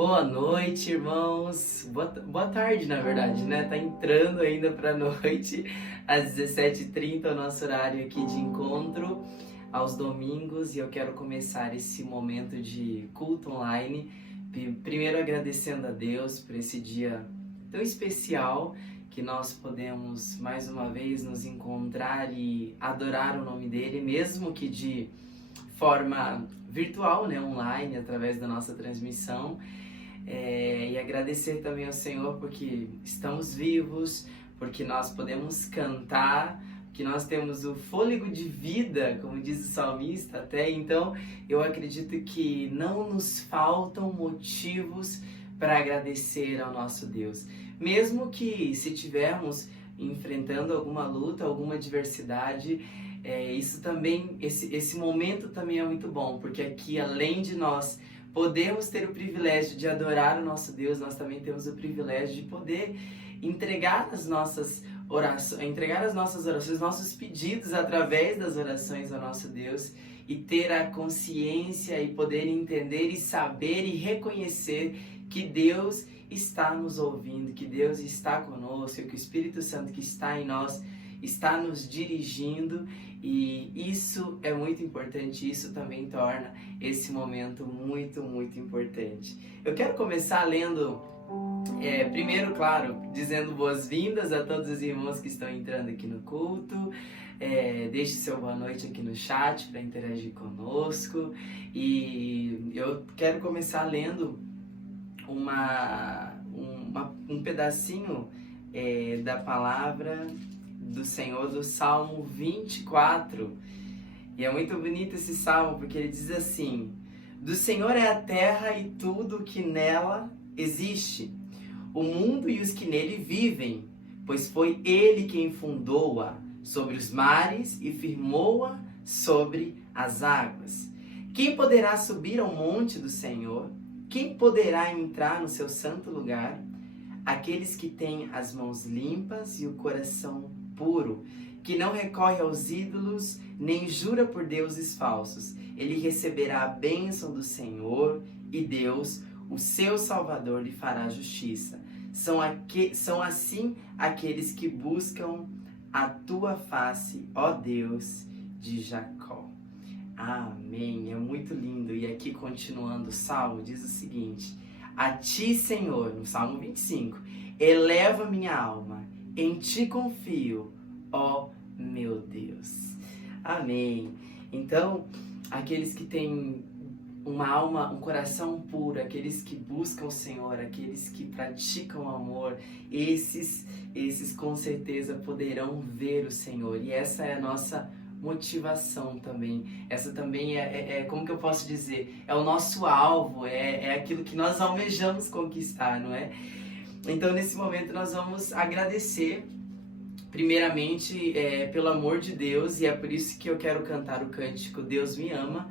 Boa noite, irmãos. Boa tarde, na verdade, né? Tá entrando ainda pra noite, às 17h30, o nosso horário aqui de encontro, aos domingos, e eu quero começar esse momento de culto online. Primeiro agradecendo a Deus por esse dia tão especial que nós podemos mais uma vez nos encontrar e adorar o nome dele, mesmo que de forma virtual, né, online, através da nossa transmissão. E agradecer também ao Senhor porque estamos vivos, porque nós podemos cantar, que nós temos o fôlego de vida, como diz o salmista até. Então, eu acredito que não nos faltam motivos para agradecer ao nosso Deus. Mesmo que se tivermos enfrentando alguma luta, alguma adversidade, isso também, esse momento também é muito bom, porque aqui, além de nós podemos ter o privilégio de adorar o nosso Deus, nós também temos o privilégio de poder entregar as nossas orações, nossos pedidos através das orações ao nosso Deus e ter a consciência e poder entender e saber e reconhecer que Deus está nos ouvindo, que Deus está conosco, que o Espírito Santo que está em nós está nos dirigindo, e isso é muito importante, isso também torna esse momento muito, muito importante. Eu quero começar lendo, primeiro, claro, dizendo boas-vindas a todos os irmãos que estão entrando aqui no culto. Deixe seu boa noite aqui no chat para interagir conosco, e eu quero começar lendo um pedacinho da palavra do Senhor, do Salmo 24. E é muito bonito esse salmo, porque ele diz assim: do Senhor é a terra e tudo o que nela existe, o mundo e os que nele vivem, pois foi ele quem fundou-a sobre os mares e firmou-a sobre as águas. Quem poderá subir ao monte do Senhor? Quem poderá entrar no seu santo lugar? Aqueles que têm as mãos limpas e o coração puro, que não recorre aos ídolos, nem jura por deuses falsos. Ele receberá a bênção do Senhor, e Deus, o seu Salvador, lhe fará justiça. São assim aqueles que buscam a tua face, ó Deus de Jacó. Amém. É muito lindo. E aqui, continuando o Salmo, diz o seguinte: a ti, Senhor, no Salmo 25, eleva minha alma, em ti confio, ó meu Deus. Amém. Então, aqueles que têm uma alma, um coração puro, aqueles que buscam o Senhor, aqueles que praticam amor, esses com certeza poderão ver o Senhor. E essa é a nossa motivação também. Essa também como que eu posso dizer? É o nosso alvo, é aquilo que nós almejamos conquistar, não é? Então, nesse momento, nós vamos agradecer, primeiramente, pelo amor de Deus, e é por isso que eu quero cantar o cântico Deus Me Ama,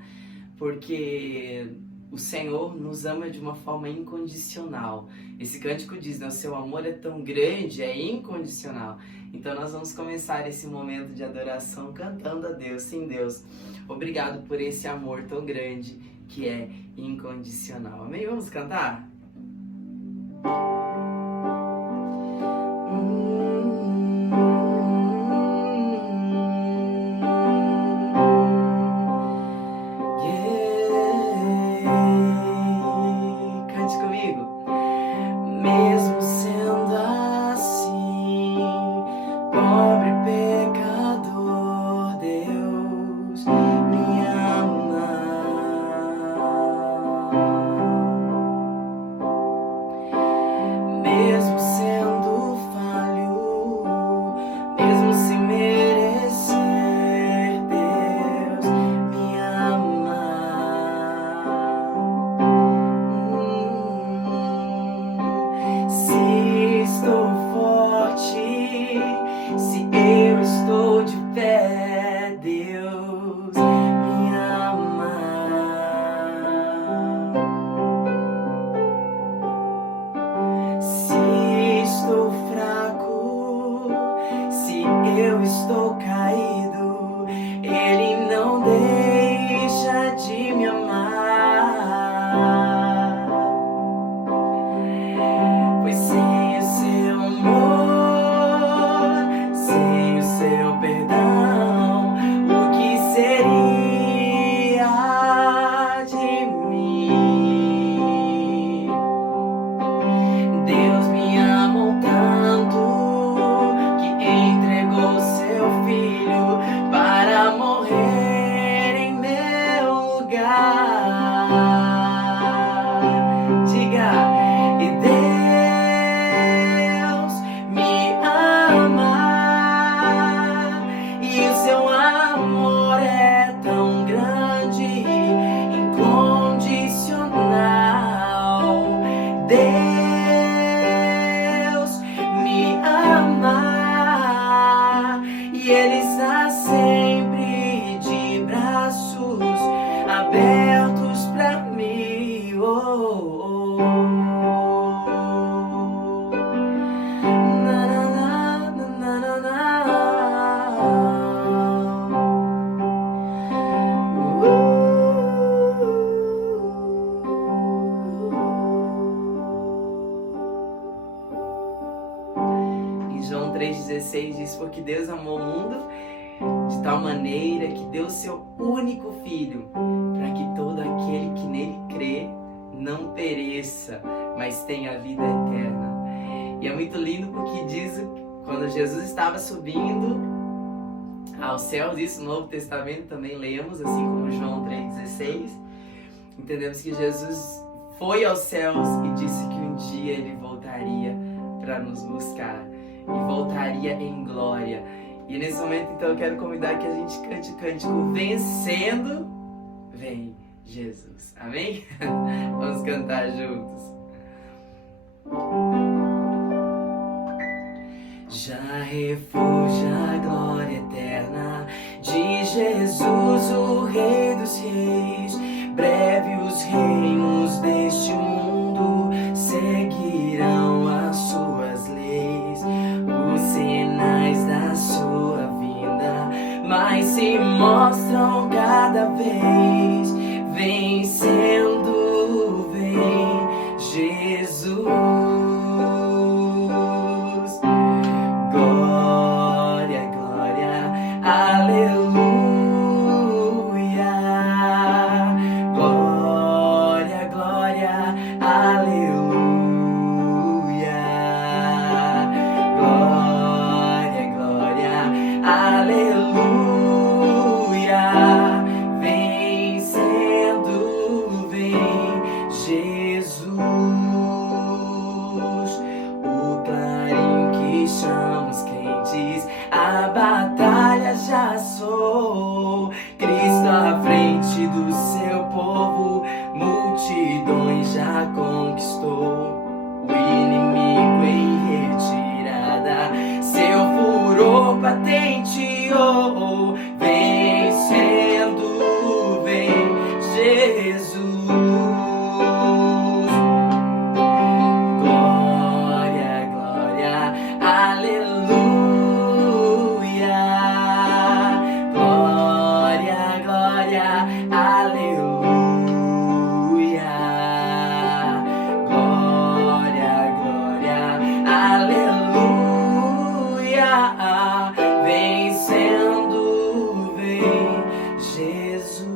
porque o Senhor nos ama de uma forma incondicional. Esse cântico diz, né, o seu amor é tão grande, é incondicional. Então nós vamos começar esse momento de adoração cantando a Deus. Sim, Deus, obrigado por esse amor tão grande que é incondicional. Amém? Vamos cantar? 3,16 diz: porque Deus amou o mundo de tal maneira que deu o seu único Filho, para que todo aquele que nele crê não pereça, mas tenha a vida eterna. E é muito lindo porque diz, quando Jesus estava subindo aos céus, isso no Novo Testamento também lemos, assim como João 3,16, entendemos que Jesus foi aos céus e disse que um dia ele voltaria para nos buscar e voltaria em glória. E nesse momento, então, eu quero convidar que a gente cante o cântico Vencendo, vem Jesus. Amém? Vamos cantar juntos. Já refúgio a glória eterna de Jesus, o Rei dos Reis. Breve os reinos deste mundo seguirão as suas leis. Os sinais da sua vinda mais se mostram cada vez. Vencendo, vem Jesus. Glória, glória, aleluia. Glória, glória, aleluia. Glória, glória, aleluia. Vencendo, vem Jesus. O clarim que chama os crentes, a batalha já soou. Cristo à frente do seu povo, multidões já conquistou. O inimigo em retirada, seu furor patenteou. Vencendo, vem Jesus. Glória, glória, aleluia. Glória, glória, aleluia. Glória, glória, aleluia. Vencendo, vem Jesus.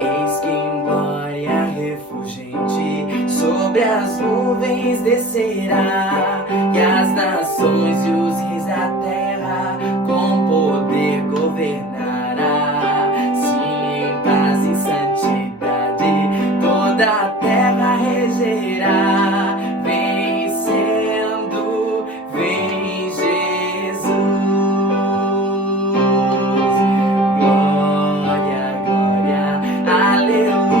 Eis que em glória refulgente sobre as nuvens descerá, e as nações e os reis da terra com poder governará. Sim, em paz e santidade toda a terra regerá. Vencendo, vem Jesus. Glória, glória, aleluia.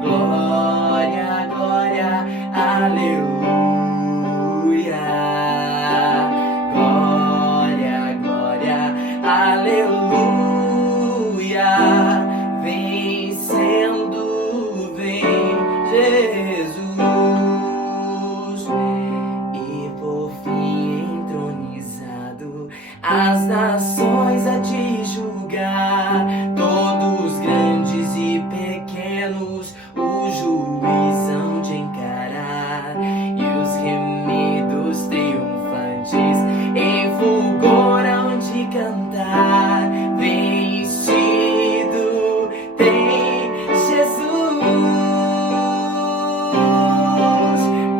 Glória, glória, aleluia. Glória, glória, aleluia. Vencendo, vem Jesus. E por fim entronizado, as nações há de julgar, todos grandes e pequenos o juiz hão de encarar. E os remidos triunfantes em fulgor hão de cantar. Vencido tem Jesus.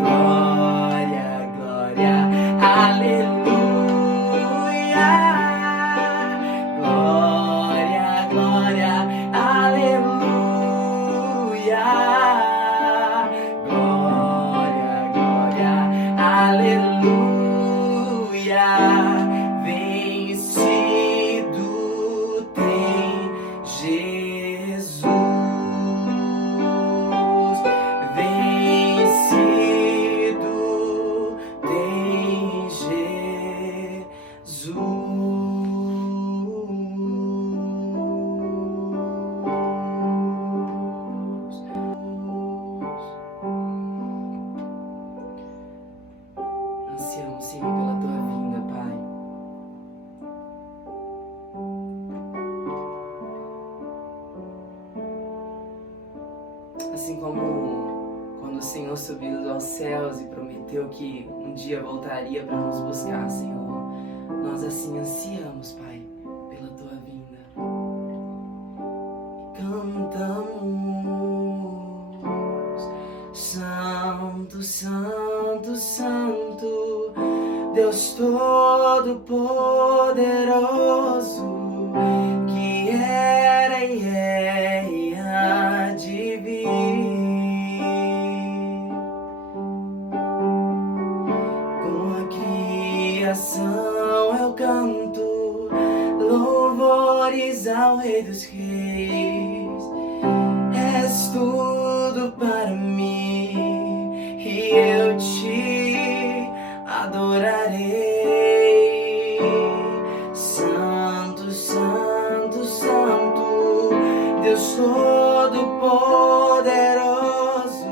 Glória, glória, aleluia. Glória, glória, aleluia. Glória, glória, aleluia. Vencido tem Jesus. Vencido tem Jesus. Ansiamos, Senhor, pela tua vinda, Pai. Assim como quando o Senhor subiu aos céus e prometeu que um dia voltaria para nos buscar, Senhor. Nós assim ansiamos, Pai, pela tua vinda. Cantamos, Santo, Santo, Santo, Deus Todo-Poderoso, que era e é e há de vir. Com a criação eu canto louvores ao Rei dos Reis. És tudo para mim e eu te adorarei. Santo, Santo, Santo, Deus Todo-Poderoso,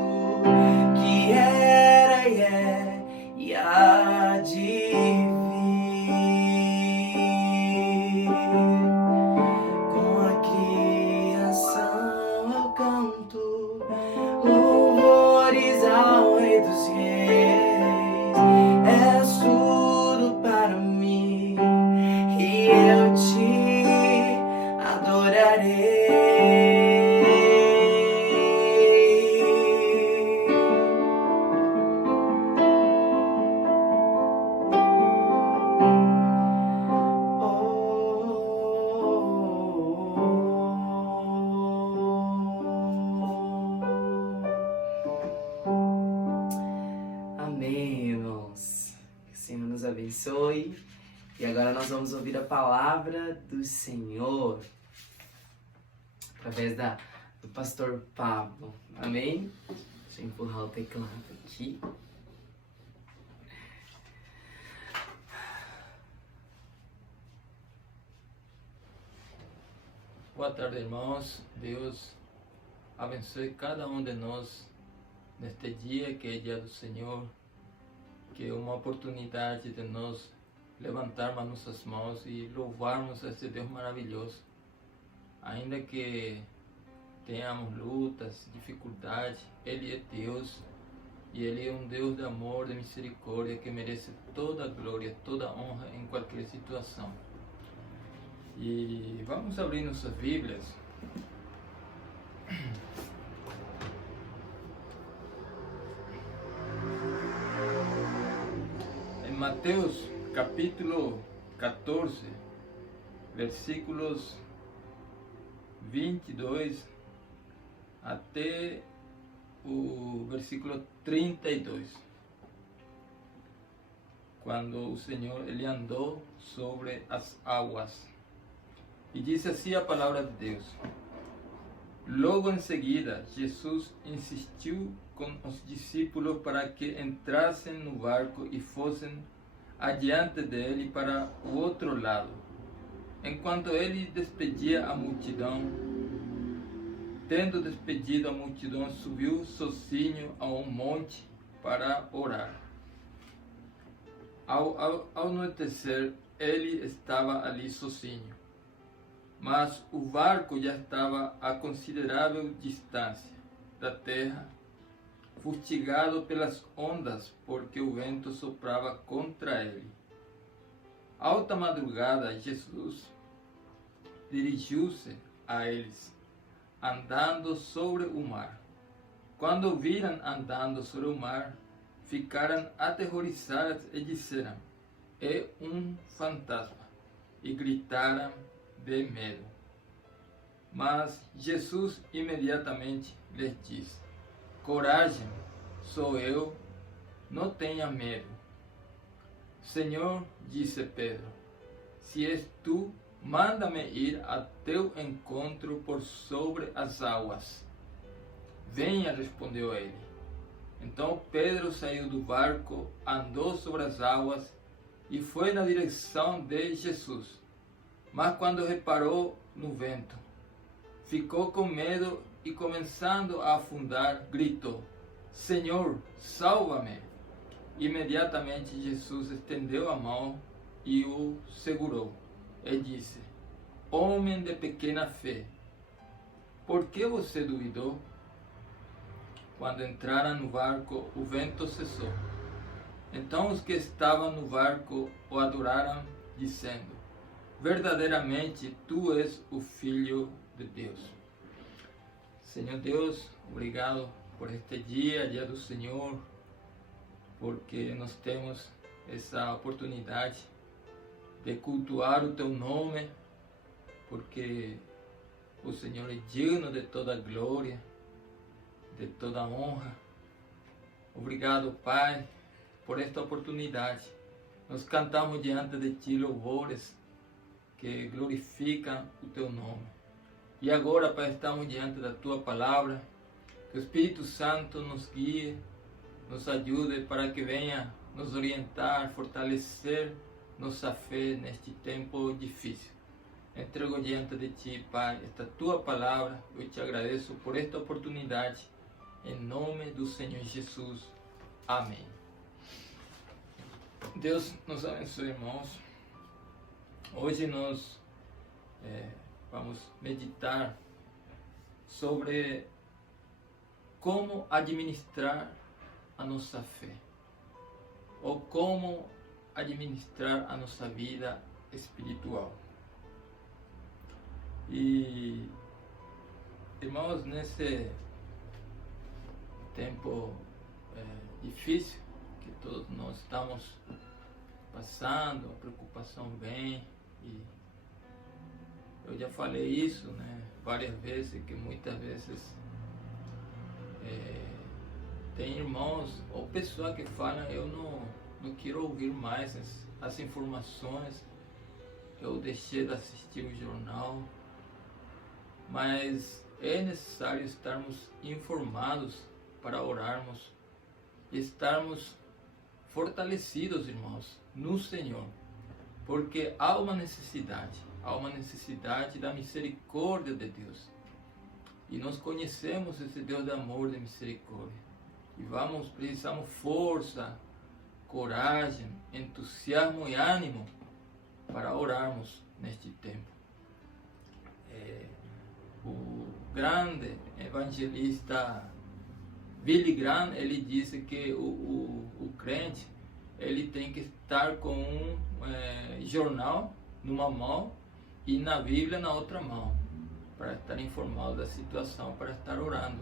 que era e é e há de vir. Com a criação eu canto louvores ao Rei dos Reis. És tudo para mim e eu te adorarei. Amém, irmãos. Que o Senhor nos abençoe. E agora nós vamos ouvir a palavra do Senhor através do pastor Pablo. Amém? Deixa eu empurrar o teclado aqui. Boa tarde, irmãos. Deus abençoe cada um de nós neste dia que é dia do Senhor, que é uma oportunidade de nós levantarmos nossas mãos e louvarmos a esse Deus maravilhoso. Ainda que tenhamos lutas, dificuldades, Ele é Deus e Ele é um Deus de amor, de misericórdia, que merece toda a glória, toda a honra em qualquer situação. E vamos abrir nossas Bíblias. Em Mateus capítulo 14, versículos 22 até o versículo 32. Quando o Senhor ele andou sobre as águas. E disse assim a palavra de Deus. Logo em seguida, Jesus insistiu com os discípulos para que entrassem no barco e fossem adiante dele para o outro lado. Enquanto ele despedia a multidão, tendo despedido a multidão, subiu sozinho a um monte para orar. Ao anoitecer, ele estava ali sozinho. Mas o barco já estava a considerável distância da terra, fustigado pelas ondas, porque o vento soprava contra ele. Alta madrugada, Jesus dirigiu-se a eles, andando sobre o mar. Quando o viram andando sobre o mar, ficaram aterrorizados e disseram: é um fantasma, e gritaram de medo. Mas Jesus imediatamente lhes disse: coragem, sou eu, não tenha medo. Senhor, disse Pedro, se és tu, manda-me ir a teu encontro por sobre as águas. Venha, respondeu ele. Então Pedro saiu do barco, andou sobre as águas e foi na direção de Jesus. Mas quando reparou no vento, ficou com medo e, começando a afundar, gritou: Senhor, salva-me! Imediatamente Jesus estendeu a mão e o segurou e disse: homem de pequena fé, por que você duvidou? Quando entraram no barco, o vento cessou. Então os que estavam no barco o adoraram, dizendo: verdadeiramente tu és o Filho de Deus. Senhor Deus, obrigado por este dia do Senhor, porque nós temos essa oportunidade de cultuar o teu nome, porque o Senhor é digno de toda glória, de toda honra. Obrigado, Pai, por esta oportunidade. Nós cantamos diante de Ti louvores que glorificam o Teu nome. E agora, Pai, estamos diante da Tua palavra. Que o Espírito Santo nos guie, nos ajude para que venha nos orientar, fortalecer nossa fé neste tempo difícil. Entrego diante de Ti, Pai, esta Tua palavra. Eu te agradeço por esta oportunidade. Em nome do Senhor Jesus. Amém. Deus nos abençoe, irmãos. Hoje nós vamos meditar sobre como administrar a nossa fé, ou como administrar a nossa vida espiritual. E, irmãos, nesse tempo difícil que todos nós estamos passando, a preocupação vem, e eu já falei isso, né, várias vezes, que muitas vezes tem irmãos ou pessoas que falam: eu não quero ouvir mais as informações, eu deixei de assistir o jornal. Mas é necessário estarmos informados para orarmos e estarmos fortalecidos, irmãos, no Senhor, porque há uma necessidade da misericórdia de Deus, e nós conhecemos esse Deus de amor, de misericórdia, e precisamos força, coragem, entusiasmo e ânimo para orarmos neste tempo. O grande evangelista Billy Graham, ele disse que o crente, ele tem que estar com um jornal numa mão e na Bíblia na outra mão, para estar informado da situação, para estar orando.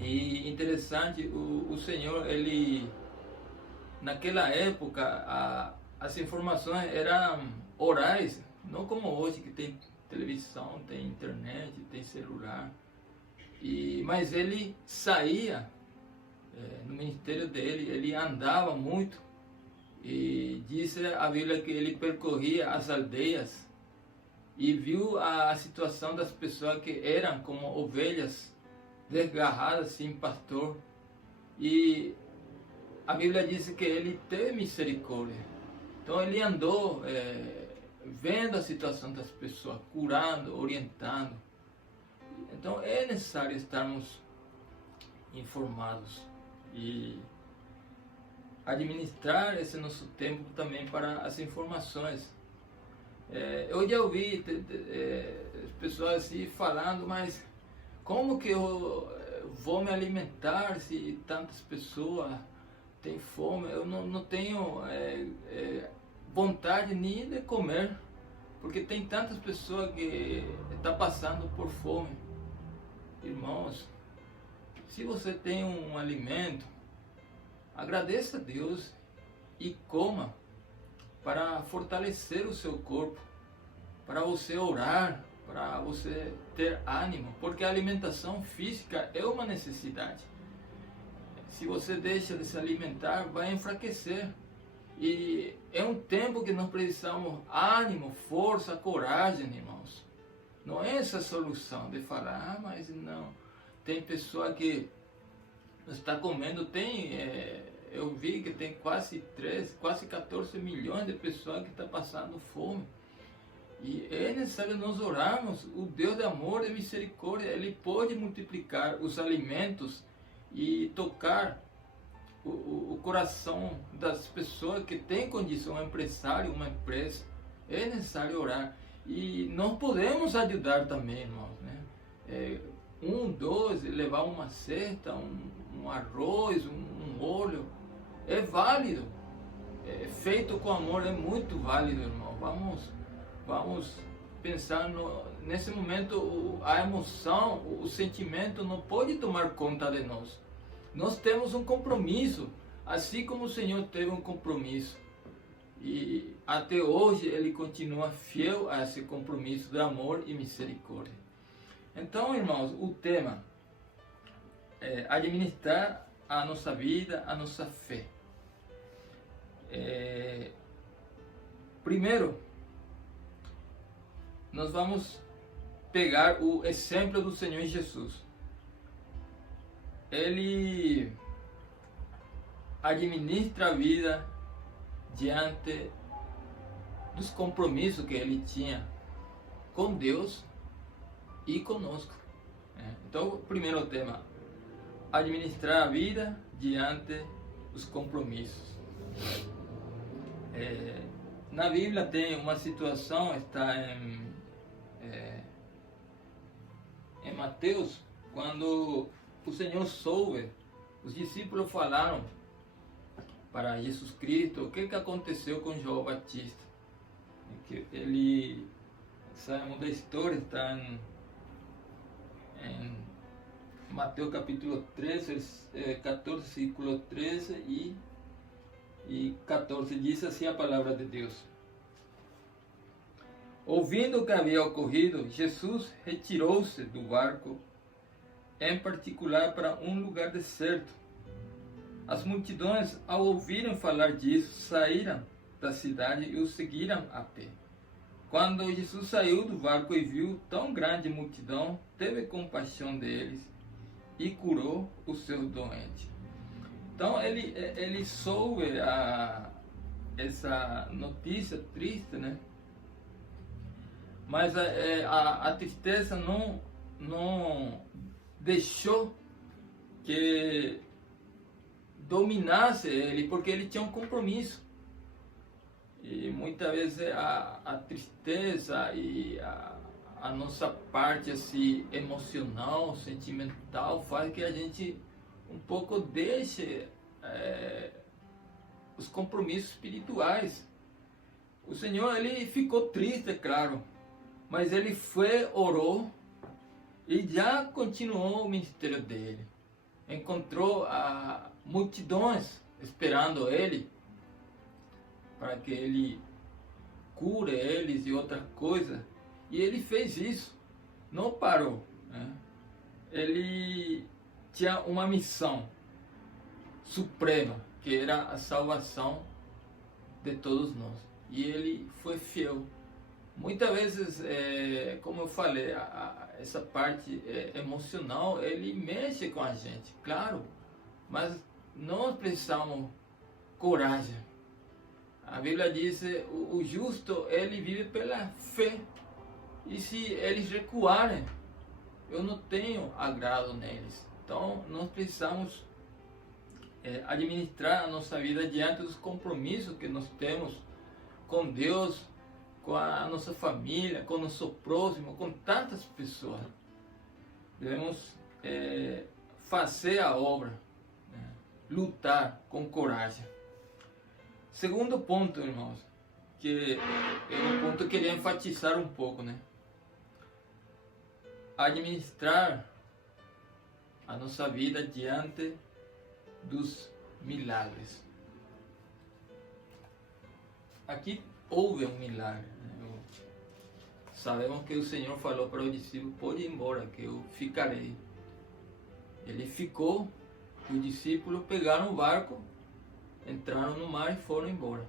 E interessante, o Senhor, ele, naquela época, as informações eram orais, não como hoje, que tem televisão, tem internet, tem celular. Mas ele saía, no ministério dele, ele andava muito, e diz a Bíblia que ele percorria as aldeias e viu a situação das pessoas que eram como ovelhas desgarradas sem pastor, e a Bíblia diz que ele teve misericórdia. Então ele andou vendo a situação das pessoas, curando, orientando. Então é necessário estarmos informados e administrar esse nosso tempo também para as informações. Eu já ouvi pessoas assim falando: mas como que eu vou me alimentar se tantas pessoas têm fome? Eu não tenho vontade nem de comer, porque tem tantas pessoas que estão passando por fome. Irmãos, se você tem um alimento, agradeça a Deus e coma, para fortalecer o seu corpo, para você orar, para você ter ânimo, porque a alimentação física é uma necessidade. Se você deixa de se alimentar, vai enfraquecer. E é um tempo que nós precisamos ânimo, força, coragem, irmãos. Não é essa a solução de falar: mas não. Tem pessoa que não está comendo, eu vi que tem quase 14 milhões de pessoas que estão passando fome. E é necessário nós orarmos. O Deus de amor e misericórdia, Ele pode multiplicar os alimentos e tocar o coração das pessoas que têm condição, um empresário, uma empresa. É necessário orar. E nós podemos ajudar também, irmãos, né? dois, levar uma cesta, um arroz, um óleo, é válido. Feito com amor é muito válido, irmão. Vamos pensar nesse momento, a emoção, o sentimento não pode tomar conta de nós. Nós temos um compromisso, assim como o Senhor teve um compromisso. E até hoje ele continua fiel a esse compromisso de amor e misericórdia. Então, irmãos, o tema é administrar a nossa vida, a nossa fé. Primeiro, nós vamos pegar o exemplo do Senhor Jesus. Ele administra a vida diante dos compromissos que ele tinha com Deus e conosco. Então, o primeiro tema, administrar a vida diante dos compromissos. Na Bíblia tem uma situação, está em Mateus, quando o Senhor soube, os discípulos falaram para Jesus Cristo o que aconteceu com João Batista. Que ele, sabemos da história, está em Mateus capítulo 13, 14, versículo 13 e 14, diz assim a palavra de Deus. Ouvindo o que havia ocorrido, Jesus retirou-se do barco, em particular para um lugar deserto. As multidões, ao ouvirem falar disso, saíram da cidade e o seguiram a pé. Quando Jesus saiu do barco e viu tão grande multidão, teve compaixão deles e curou os seus doentes. Então ele soube essa notícia triste, né? Mas a tristeza não deixou que dominasse ele, porque ele tinha um compromisso. E muitas vezes a tristeza e a nossa parte assim, emocional, sentimental, faz que a gente um pouco deixe os compromissos espirituais. O Senhor, ele ficou triste, é claro, mas ele orou e já continuou o ministério dele. Encontrou multidões esperando ele para que ele cure eles e outras coisas. E ele fez isso, não parou, né? Ele tinha uma missão suprema, que era a salvação de todos nós. E ele foi fiel. Muitas vezes, como eu falei, essa parte emocional, ele mexe com a gente, claro, mas nós precisamos coragem. A Bíblia diz, o justo, ele vive pela fé. E se eles recuarem, eu não tenho agrado neles. Então, nós precisamos administrar a nossa vida diante dos compromissos que nós temos com Deus, com a nossa família, com o nosso próximo, com tantas pessoas. Devemos fazer a obra, né? Lutar com coragem. Segundo ponto, irmãos, que é um ponto que eu queria enfatizar um pouco, né? Administrar a nossa vida diante dos milagres. Aqui houve um milagre, né? Sabemos que o Senhor falou para o discípulo, pode ir embora, que eu ficarei. Ele ficou, os discípulos pegaram o barco, entraram no mar e foram embora.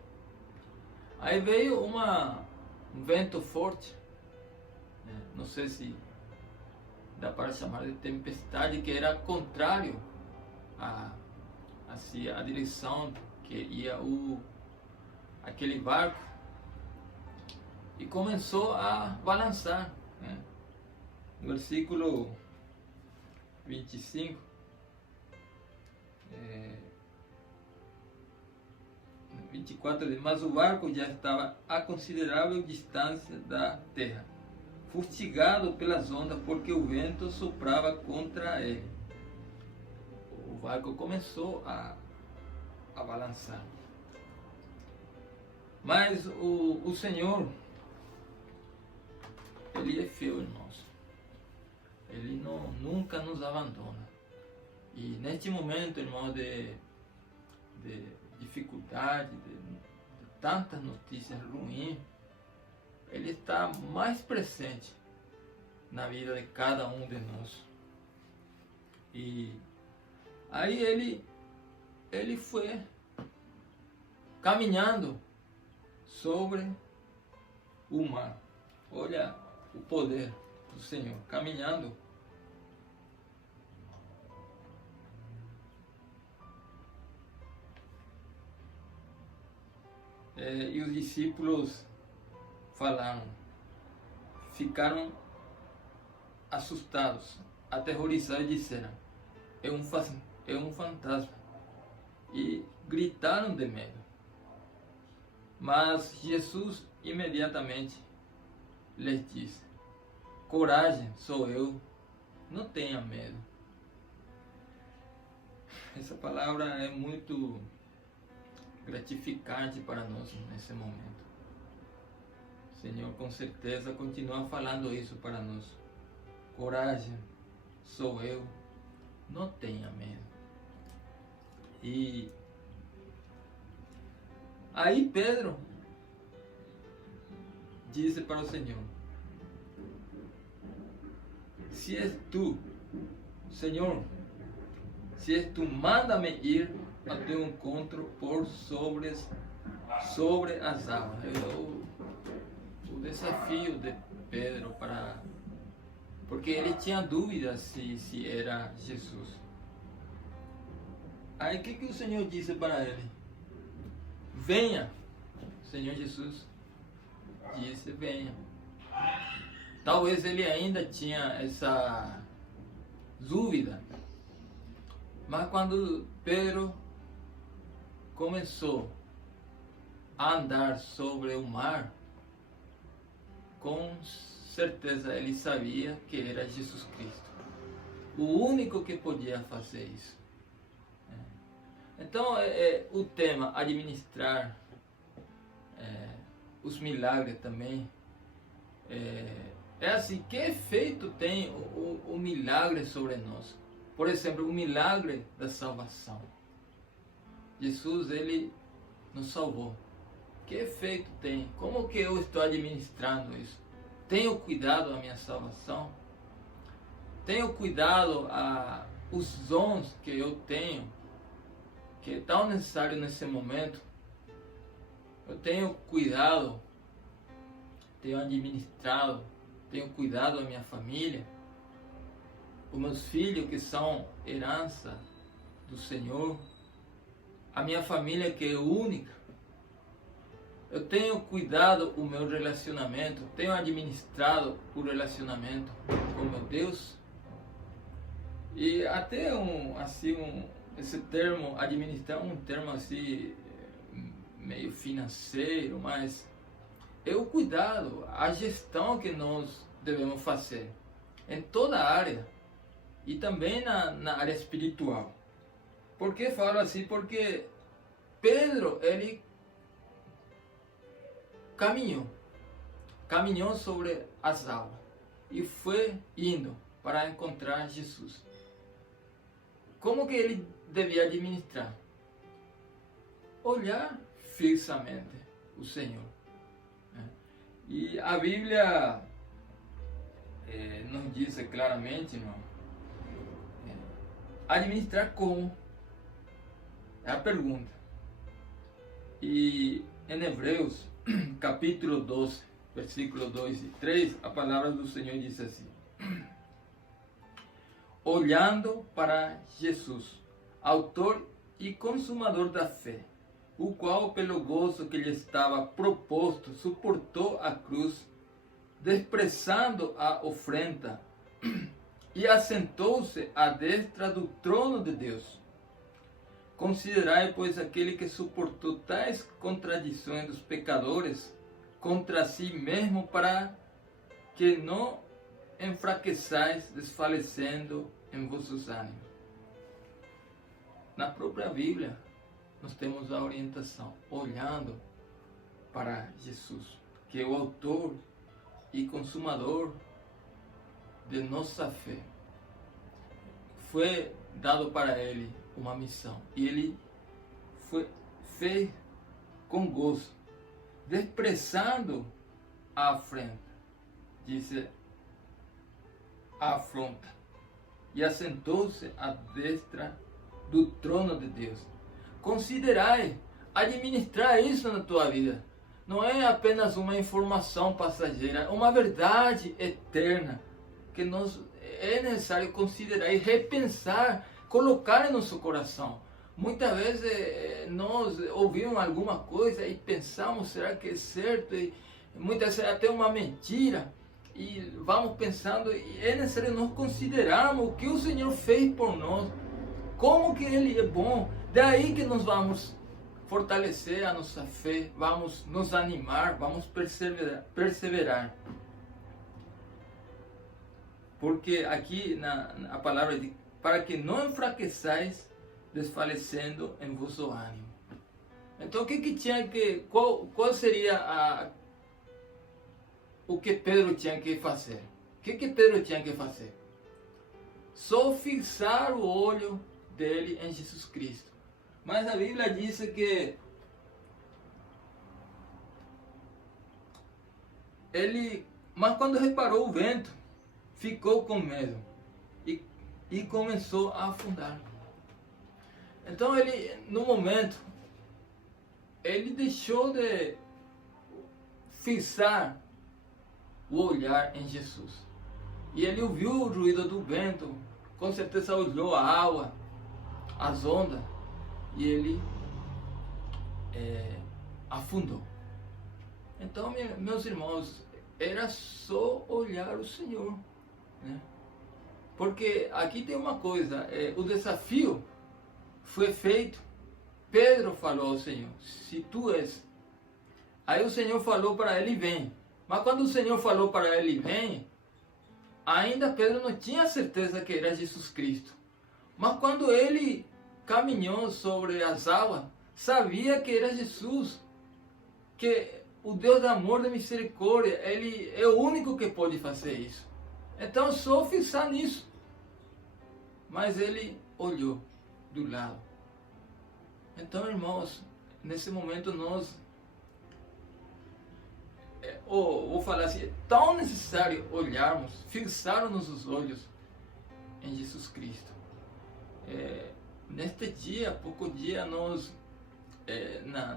Aí veio um vento forte, né? Não sei se dá para chamar de tempestade, que era contrário a direção que ia aquele barco, e começou a balançar, né? No versículo 25, 24, mas o barco já estava a considerável distância da terra, fustigado pelas ondas, porque o vento soprava contra ele. O barco começou a balançar. Mas o Senhor, Ele é fiel, irmãos. Ele nunca nos abandona. E neste momento, irmão, de dificuldade, de tantas notícias ruins, Ele está mais presente na vida de cada um de nós. E aí ele foi caminhando sobre o mar. Olha o poder do Senhor, caminhando. E os discípulos ficaram assustados, aterrorizados e disseram: é um fantasma. E gritaram de medo. Mas Jesus imediatamente lhes disse: coragem, sou eu, não tenha medo. Essa palavra é muito gratificante para nós nesse momento. O Senhor com certeza continua falando isso para nós. Coragem, sou eu, não tenha medo. E aí Pedro disse para o Senhor: se és tu, Senhor, se és tu, manda-me ir ao teu encontro por sobre as águas. O desafio de Pedro porque ele tinha dúvidas se era Jesus. Aí o que o Senhor disse para ele? Venha. O Senhor Jesus disse: venha. Talvez ele ainda tinha essa dúvida, mas quando Pedro começou a andar sobre o mar, com certeza ele sabia que era Jesus Cristo, o único que podia fazer isso. Então o tema administrar os milagres também é assim, que efeito tem o milagre sobre nós? Por exemplo, o milagre da salvação. Jesus, ele nos salvou. Que efeito tem? Como que eu estou administrando isso? Tenho cuidado da minha salvação? Tenho cuidado os dons que eu tenho, que é tão necessário nesse momento? Eu tenho cuidado, tenho administrado, tenho cuidado da minha família, os meus filhos que são herança do Senhor, a minha família que é única. Eu tenho cuidado o meu relacionamento, tenho administrado o relacionamento com meu Deus. E até esse termo administrar, um termo assim meio financeiro, mas é o cuidado, a gestão que nós devemos fazer em toda a área e também na área espiritual. Por que falo assim? Porque Pedro, ele caminhou sobre as águas e foi indo para encontrar Jesus. Como que ele devia administrar? Olhar fixamente o Senhor. E a Bíblia nos diz claramente, irmão, administrar como? É a pergunta. E em Hebreus, capítulo 12, versículo 2 e 3, a palavra do Senhor diz assim: olhando para Jesus, autor e consumador da fé, o qual, pelo gozo que lhe estava proposto, suportou a cruz, desprezando a ofrenda, e assentou-se à destra do trono de Deus. Considerai, pois, aquele que suportou tais contradições dos pecadores contra si mesmo, para que não enfraqueçais, desfalecendo em vossos ânimos. Na própria Bíblia, nós temos a orientação, olhando para Jesus, que é o autor e consumador de nossa fé. Foi dado para ele uma missão e ele fez com gozo, desprezando a afrenta, disse a afronta, e assentou-se à destra do trono de Deus. Considerai, administrar isso na tua vida. Não é apenas uma informação passageira, é uma verdade eterna que é necessário considerar e repensar, colocar em nosso coração. Muitas vezes nós ouvimos alguma coisa e pensamos, será que é certo? E muitas vezes até uma mentira. E vamos pensando, e é necessário nós considerarmos o que o Senhor fez por nós, como que Ele é bom. Daí que nós vamos fortalecer a nossa fé, vamos nos animar, vamos perseverar. Porque aqui a palavra diz, para que não enfraqueçais, desfalecendo em vosso ânimo. Então qual seria o que Pedro tinha que fazer? O que Pedro tinha que fazer? Só fixar o olho dele em Jesus Cristo. Mas a Bíblia diz que mas quando reparou o vento, ficou com medo e começou a afundar. Então no momento, ele deixou de fixar o olhar em Jesus. E ele ouviu o ruído do vento, com certeza olhou a água, as ondas, e ele afundou. Então, meus irmãos, era só olhar o Senhor, né? Porque aqui tem uma coisa, o desafio foi feito. Pedro falou ao Senhor, se tu és. Aí o Senhor falou para ele, vem. Mas quando o Senhor falou para ele, vem, ainda Pedro não tinha certeza que era Jesus Cristo. Mas quando ele caminhou sobre as águas, sabia que era Jesus, que o Deus de amor e misericórdia, Ele é o único que pode fazer isso. Então só fixar nisso. Mas ele olhou do lado. Então, irmãos, nesse momento nós, vou falar assim, é tão necessário olharmos, fixarmos os olhos em Jesus Cristo. Neste dia, pouco dia, nós,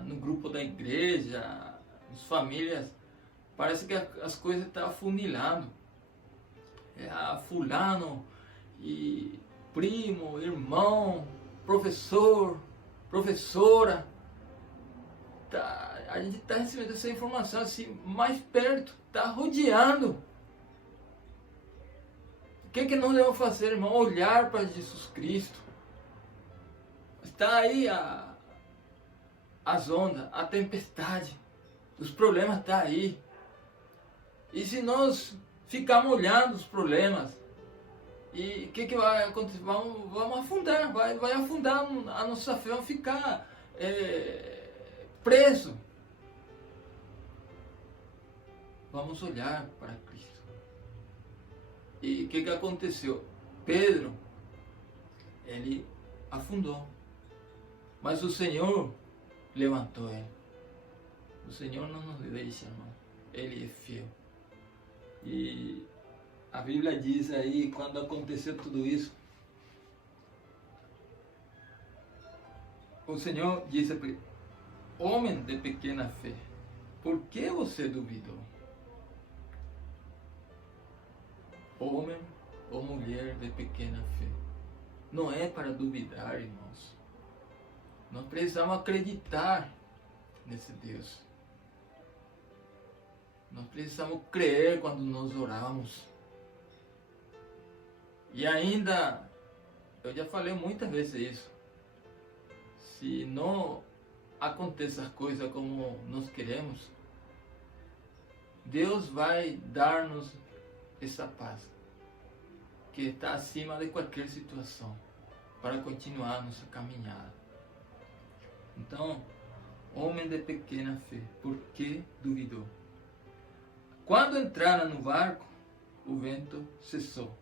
no grupo da igreja, as famílias, parece que as coisas estão afunilando. Fulano e primo, irmão, professor, professora, a gente está recebendo essa informação assim, mais perto, está rodeando. O que nós devemos fazer, irmão? Olhar para Jesus Cristo. Está aí as ondas, a tempestade, os problemas estão aí. E se nós ficarmos olhando os problemas, e o que vai acontecer? Vamos afundar, vai afundar a nossa fé, vamos ficar preso. Vamos olhar para Cristo. E o que aconteceu? Pedro, ele afundou. Mas o Senhor levantou ele. O Senhor não nos deixa, irmão. Ele é fiel. E a Bíblia diz aí, quando aconteceu tudo isso, o Senhor disse para ele, homem de pequena fé, por que você duvidou? Homem ou mulher de pequena fé. Não é para duvidar, irmãos. Nós precisamos acreditar nesse Deus. Nós precisamos crer quando nós oramos. E ainda, eu já falei muitas vezes isso, se não acontecer as coisas como nós queremos, Deus vai dar-nos essa paz que está acima de qualquer situação para continuar nossa caminhada. Então, homem de pequena fé, por que duvidou? Quando entraram no barco, o vento cessou.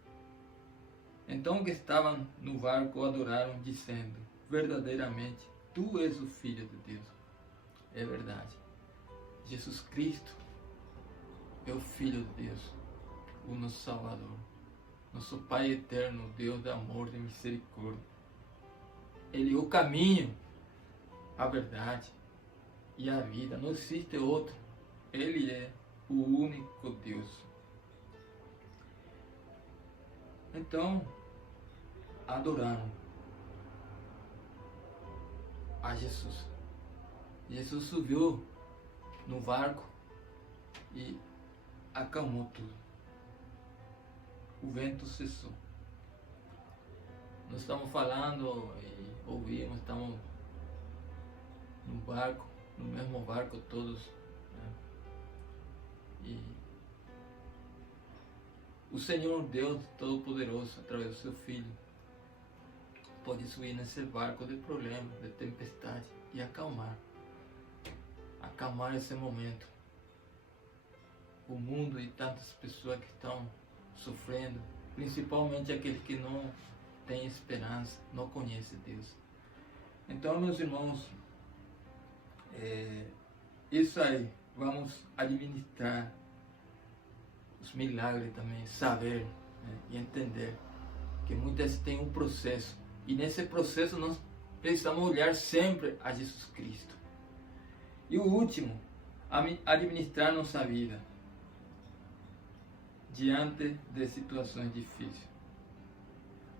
Então os que estavam no barco o adoraram, dizendo: verdadeiramente, tu és o Filho de Deus. É verdade. Jesus Cristo é o Filho de Deus, o nosso Salvador, nosso Pai eterno, Deus de amor, de misericórdia. Ele é o caminho, a verdade e a vida. Não existe outro. Ele é o único Deus. Então, adoraram a Jesus. Jesus subiu no barco e acalmou tudo. O vento cessou. Nós estamos falando e ouvimos, estamos no barco, no mesmo barco todos, né? E o Senhor Deus Todo-Poderoso, através do seu Filho, pode subir nesse barco de problema, de tempestade e acalmar esse momento. O mundo e tantas pessoas que estão sofrendo, principalmente aqueles que não têm esperança, não conhecem Deus. Então, meus irmãos, isso aí, vamos administrar os milagres também, saber, né, e entender que muitas vezes tem um processo, e nesse processo nós precisamos olhar sempre a Jesus Cristo. E o último, administrar nossa vida diante de situações difíceis.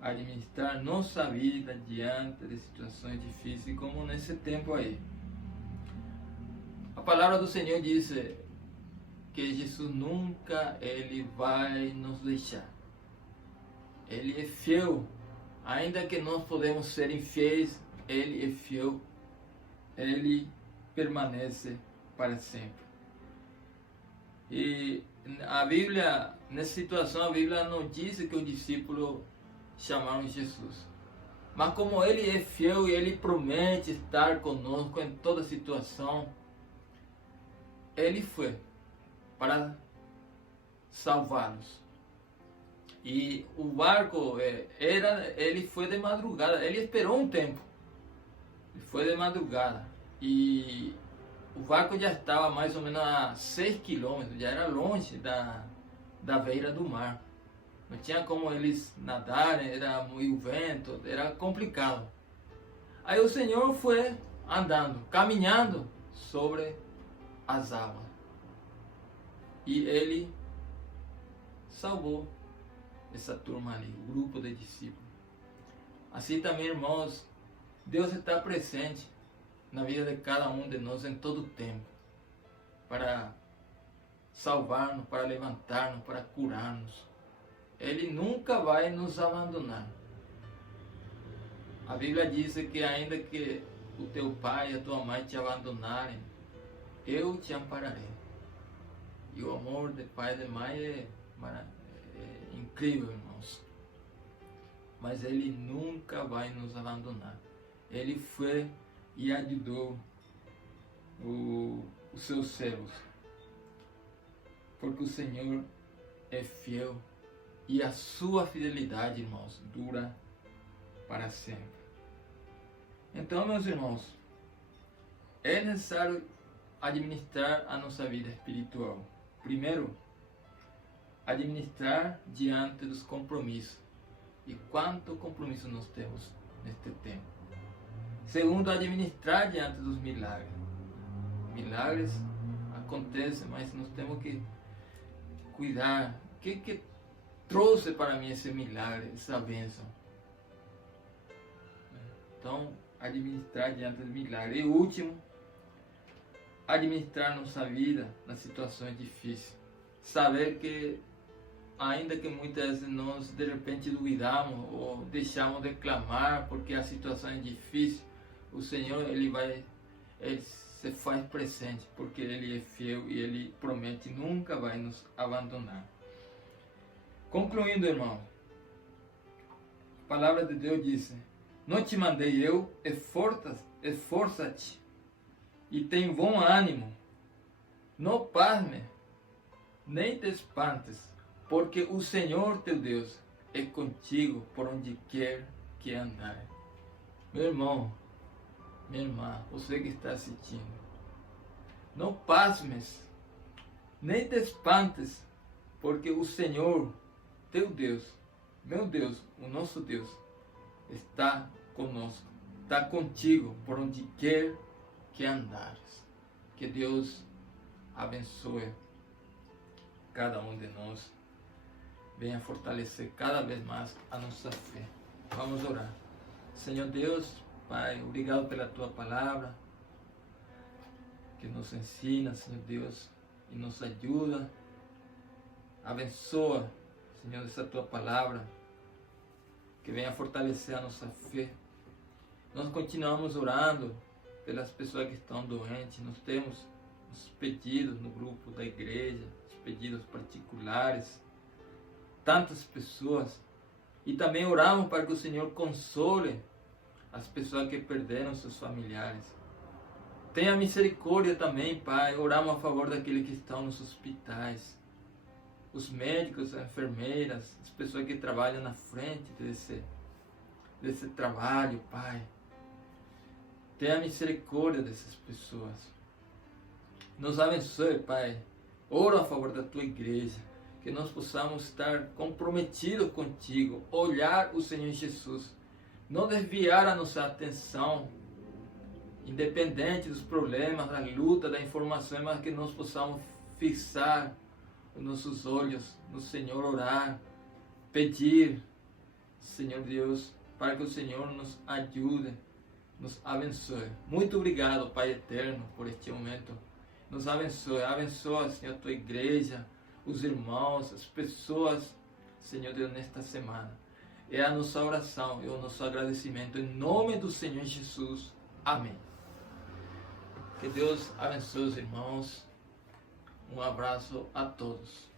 Administrar nossa vida diante de situações difíceis, como nesse tempo aí. A palavra do Senhor diz que Jesus nunca ele vai nos deixar. Ele é fiel, ainda que nós podemos ser infiéis, ele é fiel, ele permanece para sempre. E a Bíblia, nessa situação, a Bíblia não diz que os discípulos chamaram Jesus. Mas como ele é fiel e ele promete estar conosco em toda situação, ele foi para salvá-los. E o barco ele foi de madrugada, ele esperou um tempo. Ele foi de madrugada e o barco já estava mais ou menos a 6 quilômetros, já era longe da beira do mar. Não tinha como eles nadarem, era muito vento, era complicado. Aí o Senhor foi andando, caminhando sobre as águas. E ele salvou essa turma ali, o grupo de discípulos. Assim também, irmãos, Deus está presente na vida de cada um de nós em todo o tempo, para salvar-nos, para levantar-nos, para curar-nos. Ele nunca vai nos abandonar. A Bíblia diz que ainda que o teu pai e a tua mãe te abandonarem, eu te ampararei. E o amor de pai e de mãe é incrível, irmãos. Mas ele nunca vai nos abandonar. Ele foi e ajudou os seus servos. Porque o Senhor é fiel e a sua fidelidade, irmãos, dura para sempre. Então, meus irmãos, é necessário administrar a nossa vida espiritual. Primeiro, administrar diante dos compromissos. E quanto compromisso nós temos neste tempo? Segundo, administrar diante dos milagres. Milagres acontecem, mas nós temos que cuidar. O que trouxe para mim esse milagre, essa bênção? Então, administrar diante dos milagres. E último, administrar nossa vida nas situações difíceis. Saber que, ainda que muitas vezes nós de repente duvidamos ou deixamos de clamar porque a situação é difícil, o Senhor ele se faz presente, porque Ele é fiel e Ele promete nunca vai nos abandonar. Concluindo, irmão, a palavra de Deus diz: não te mandei eu, esforça-te e tem bom ânimo, não pasme, nem te espantes, porque o Senhor teu Deus é contigo por onde quer que andar. Meu irmão, minha irmã, você que está assistindo, não pasmes, nem te espantes, porque o Senhor, teu Deus, meu Deus, o nosso Deus, está conosco, está contigo por onde quer que andares. Que Deus abençoe cada um de nós, venha fortalecer cada vez mais a nossa fé. Vamos orar. Senhor Deus, Pai, obrigado pela Tua palavra, que nos ensina, Senhor Deus, e nos ajuda. Abençoa, Senhor, essa Tua palavra, que venha fortalecer a nossa fé. Nós continuamos orando pelas pessoas que estão doentes. Nós temos os pedidos no grupo da igreja, os pedidos particulares, tantas pessoas. E também oramos para que o Senhor console as pessoas que perderam seus familiares. Tenha misericórdia também, Pai. Oramos a favor daqueles que estão nos hospitais, os médicos, as enfermeiras, as pessoas que trabalham na frente desse trabalho, Pai. Tenha misericórdia dessas pessoas. Nos abençoe, Pai. Oro a favor da Tua igreja, que nós possamos estar comprometidos contigo, olhar o Senhor Jesus, não desviar a nossa atenção, independente dos problemas, da luta, da informação, mas que nós possamos fixar os nossos olhos no Senhor, orar, pedir, Senhor Deus, para que o Senhor nos ajude, nos abençoe. Muito obrigado, Pai eterno, por este momento. Nos abençoe, abençoa, Senhor, a Tua igreja, os irmãos, as pessoas, Senhor Deus, nesta semana. É a nossa oração e o nosso agradecimento em nome do Senhor Jesus. Amém. Que Deus abençoe os irmãos. Um abraço a todos.